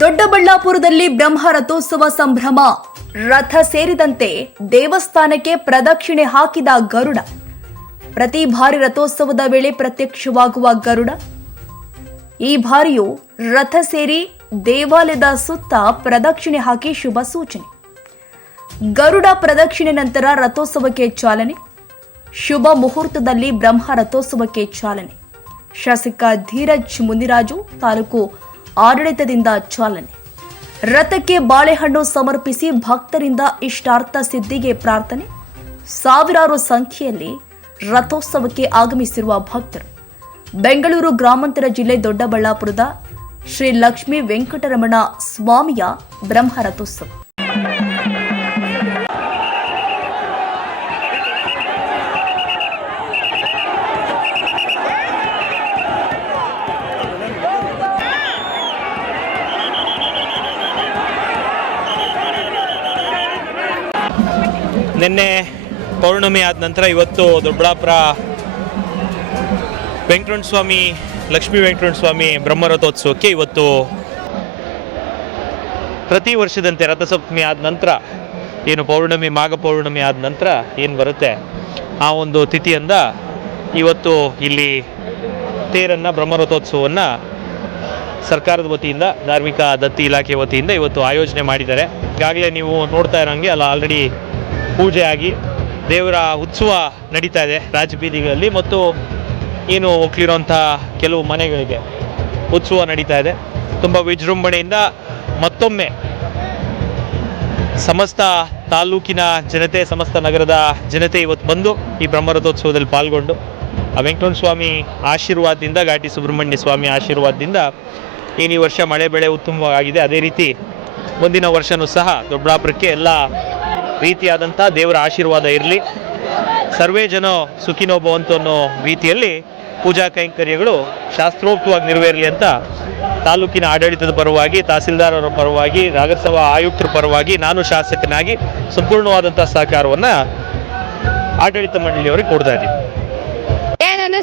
ದೊಡ್ಡಬಳ್ಳಾಪುರದಲ್ಲಿ ಬ್ರಹ್ಮ ರಥೋತ್ಸವ ಸಂಭ್ರಮ. ರಥ ಸೇರಿದಂತೆ ದೇವಸ್ಥಾನಕ್ಕೆ ಪ್ರದಕ್ಷಿಣೆ ಹಾಕಿದ ಗರುಡ. ಪ್ರತಿ ಬಾರಿ ರಥೋತ್ಸವದ ವೇಳೆ ಪ್ರತ್ಯಕ್ಷವಾಗುವ ಗರುಡ. ಈ ಬಾರಿಯು ರಥ ಸೇರಿ ದೇವಾಲಯದ ಸುತ್ತ ಪ್ರದಕ್ಷಿಣೆ ಹಾಕಿ ಶುಭ ಸೂಚನೆ. ಗರುಡ ಪ್ರದಕ್ಷಿಣೆ ನಂತರ ರಥೋತ್ಸವಕ್ಕೆ ಚಾಲನೆ. ಶುಭ ಮುಹೂರ್ತದಲ್ಲಿ ಬ್ರಹ್ಮ ರಥೋತ್ಸವಕ್ಕೆ ಚಾಲನೆ. ಶಾಸಕ ಧೀರಜ್ ಮುನಿರಾಜು, ತಾಲೂಕು ಆಡಳಿತದಿಂದ ಚಾಲನೆ. ರಥಕ್ಕೆ ಬಾಳೆಹಣ್ಣು ಸಮರ್ಪಿಸಿ ಭಕ್ತರಿಂದ ಇಷ್ಟಾರ್ಥ ಸಿದ್ಧಿಗೆ ಪ್ರಾರ್ಥನೆ. ಸಾವಿರಾರು ಸಂಖ್ಯೆಯಲ್ಲಿ ರಥೋತ್ಸವಕ್ಕೆ ಆಗಮಿಸಿರುವ ಭಕ್ತರು. ಬೆಂಗಳೂರು ಗ್ರಾಮಾಂತರ ಜಿಲ್ಲೆ ದೊಡ್ಡಬಳ್ಳಾಪುರದ ಶ್ರೀ ಲಕ್ಷ್ಮೀ ವೆಂಕಟರಮಣ ಸ್ವಾಮಿಯ ಬ್ರಹ್ಮ ರಥೋತ್ಸವ. ನಿನ್ನೆ ಪೌರ್ಣಮಿ ಆದ ನಂತರ ಇವತ್ತು ದೊಡ್ಡಬಳ್ಳಾಪುರ ವೆಂಕಟರಮಣ ಸ್ವಾಮಿ ಲಕ್ಷ್ಮೀ ವೆಂಕಟರಮಣ ಸ್ವಾಮಿ ಬ್ರಹ್ಮರಥೋತ್ಸವಕ್ಕೆ ಇವತ್ತು ಪ್ರತಿ ವರ್ಷದಂತೆ ರಥಸಪ್ತಮಿ ಆದ ನಂತರ, ಏನು ಪೌರ್ಣಮಿ, ಮಾಘ ಪೌರ್ಣಮಿ ಆದ ನಂತರ ಏನು ಬರುತ್ತೆ? ಆ ಒಂದು ತಿಥಿಯಿಂದ ಇವತ್ತು ಇಲ್ಲಿ ತೇರನ್ನು ಬ್ರಹ್ಮರಥೋತ್ಸವವನ್ನು ಸರ್ಕಾರದ ವತಿಯಿಂದ, ಧಾರ್ಮಿಕ ದತ್ತಿ ಇಲಾಖೆ ವತಿಯಿಂದ ಇವತ್ತು ಆಯೋಜನೆ ಮಾಡಿದ್ದಾರೆ. ಈಗಾಗಲೇ ನೀವು ನೋಡ್ತಾ ಇರೋಂಗೆ ಅಲ್ಲ ಆಲ್ರೆಡಿ ಪೂಜೆ ಆಗಿ ದೇವರ ಉತ್ಸವ ನಡೀತಾ ಇದೆ ರಾಜಬೀದಿಗಳಲ್ಲಿ ಮತ್ತು ಏನು ಹೋಗ್ಲಿರೋಂಥ ಕೆಲವು ಮನೆಗಳಿಗೆ ಉತ್ಸವ ನಡೀತಾ ಇದೆ. ತುಂಬ ವಿಜೃಂಭಣೆಯಿಂದ ಮತ್ತೊಮ್ಮೆ ಸಮಸ್ತ ತಾಲೂಕಿನ ಜನತೆ, ಸಮಸ್ತ ನಗರದ ಜನತೆ ಇವತ್ತು ಬಂದು ಈ ಬ್ರಹ್ಮರಥೋತ್ಸವದಲ್ಲಿ ಪಾಲ್ಗೊಂಡು ಆ ವೆಂಕಟರಮಣ ಸ್ವಾಮಿ ಆಶೀರ್ವಾದದಿಂದ, ಘಾಟಿ ಸುಬ್ರಹ್ಮಣ್ಯ ಸ್ವಾಮಿ ಆಶೀರ್ವಾದದಿಂದ ಏನು ಈ ವರ್ಷ ಮಳೆ ಬೆಳೆ ಉತ್ತಮವಾಗಿದೆ. ಅದೇ ರೀತಿ ಮುಂದಿನ ವರ್ಷವೂ ಸಹ ದೊಡ್ಡಬಳ್ಳಾಪುರಕ್ಕೆ ಎಲ್ಲ ರೀತಿಯಾದಂಥ ದೇವರ ಆಶೀರ್ವಾದ ಇರಲಿ. ಸರ್ವೇ ಜನ ಸುಖಿನೋ ಭವಂತು ಅನ್ನೋ ರೀತಿಯಲ್ಲಿ ಪೂಜಾ ಕೈಂಕರ್ಯಗಳು ಶಾಸ್ತ್ರೋಕ್ತವಾಗಿ ನೆರವೇರಲಿ ಅಂತ ತಾಲೂಕಿನ ಆಡಳಿತದ ಪರವಾಗಿ, ತಹಸೀಲ್ದಾರರ ಪರವಾಗಿ, ನಗರಸಭಾ ಆಯುಕ್ತರ ಪರವಾಗಿ ನಾನು ಶಾಸಕನಾಗಿ ಸಂಪೂರ್ಣವಾದಂಥ ಸಹಕಾರವನ್ನು ಆಡಳಿತ ಮಂಡಳಿಯವರಿಗೆ ಕೊಡ್ತಾ ಇದ್ದೀನಿ.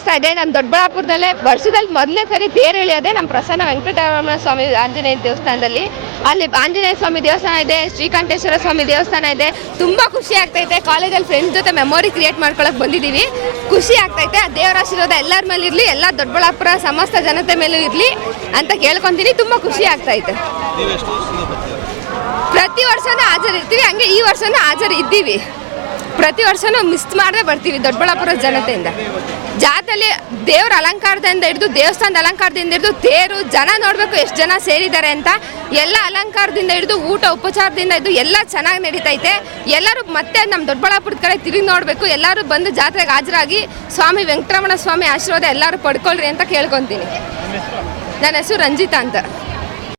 ಅನ್ನಿಸ್ತಾ ಇದೆ. ನಮ್ಮ ದೊಡ್ಡಬಳ್ಳಾಪುರದಲ್ಲೇ ವರ್ಷದಲ್ಲಿ ಮೊದಲನೇ ಸರಿ ತೇರು ಎಳೆಯೋದೆ ನಮ್ಮ ಪ್ರಸನ್ನ ವೆಂಕಟರಮಣ ಸ್ವಾಮಿ ಆಂಜನೇಯ ದೇವಸ್ಥಾನದಲ್ಲಿ. ಅಲ್ಲಿ ಆಂಜನೇಯ ಸ್ವಾಮಿ ದೇವಸ್ಥಾನ ಇದೆ, ಶ್ರೀಕಂಠೇಶ್ವರ ಸ್ವಾಮಿ ದೇವಸ್ಥಾನ ಇದೆ. ತುಂಬ ಖುಷಿ ಆಗ್ತೈತೆ. ಕಾಲೇಜಲ್ಲಿ ಫ್ರೆಂಡ್ಸ್ ಜೊತೆ ಮೆಮೊರಿ ಕ್ರಿಯೇಟ್ ಮಾಡ್ಕೊಳಕ್ ಬಂದಿದ್ದೀವಿ ಖುಷಿ ಆಗ್ತೈತೆ. ಆ ದೇವರ ಆಶೀರ್ವಾದ ಎಲ್ಲರ ಮೇಲೆ ಇರಲಿ, ಎಲ್ಲ ದೊಡ್ಡಬಳ್ಳಾಪುರ ಸಮಸ್ತ ಜನತೆ ಮೇಲೂ ಇರಲಿ ಅಂತ ಕೇಳ್ಕೊತೀನಿ. ತುಂಬ ಖುಷಿ ಆಗ್ತೈತೆ. ಪ್ರತಿ ವರ್ಷನೂ ಹಾಜರಿರ್ತೀವಿ. ಹಂಗೆ ಈ ವರ್ಷನೂ ಹಾಜರು, ಇದ್ದೀವಿ. ಪ್ರತಿ ವರ್ಷನೂ ಮಿಸ್ ಮಾಡದೆ ಬರ್ತೀವಿ ದೊಡ್ಡಬಳ್ಳಾಪುರ ಜನತೆಯಿಂದ. ಜಾತ್ರೆಯಲ್ಲಿ ದೇವ್ರ ಅಲಂಕಾರದಿಂದ ಹಿಡಿದು ದೇವಸ್ಥಾನದ ಅಲಂಕಾರದಿಂದ ಹಿಡಿದು ತೇರು, ಜನ ನೋಡಬೇಕು ಎಷ್ಟು ಜನ ಸೇರಿದ್ದಾರೆ ಅಂತ. ಎಲ್ಲ ಅಲಂಕಾರದಿಂದ ಹಿಡಿದು ಊಟ, ಉಪಚಾರದಿಂದ ಹಿಡಿದು ಎಲ್ಲ ಚೆನ್ನಾಗಿ ನಡೀತೈತೆ. ಎಲ್ಲರೂ ಮತ್ತೆ ನಮ್ಮ ದೊಡ್ಡಬಳ್ಳಾಪುರದ ಕಡೆ ತಿರುಗಿ ನೋಡಬೇಕು. ಎಲ್ಲರೂ ಬಂದು ಜಾತ್ರೆಗೆ ಹಾಜರಾಗಿ ಸ್ವಾಮಿ ವೆಂಕಟರಮಣ ಸ್ವಾಮಿ ಆಶೀರ್ವಾದ ಎಲ್ಲರೂ ಪಡ್ಕೊಳ್ರಿ ಅಂತ ಕೇಳ್ಕೊತೀನಿ. ನನ್ನ ಹೆಸರು ರಂಜಿತಾ ಅಂತ.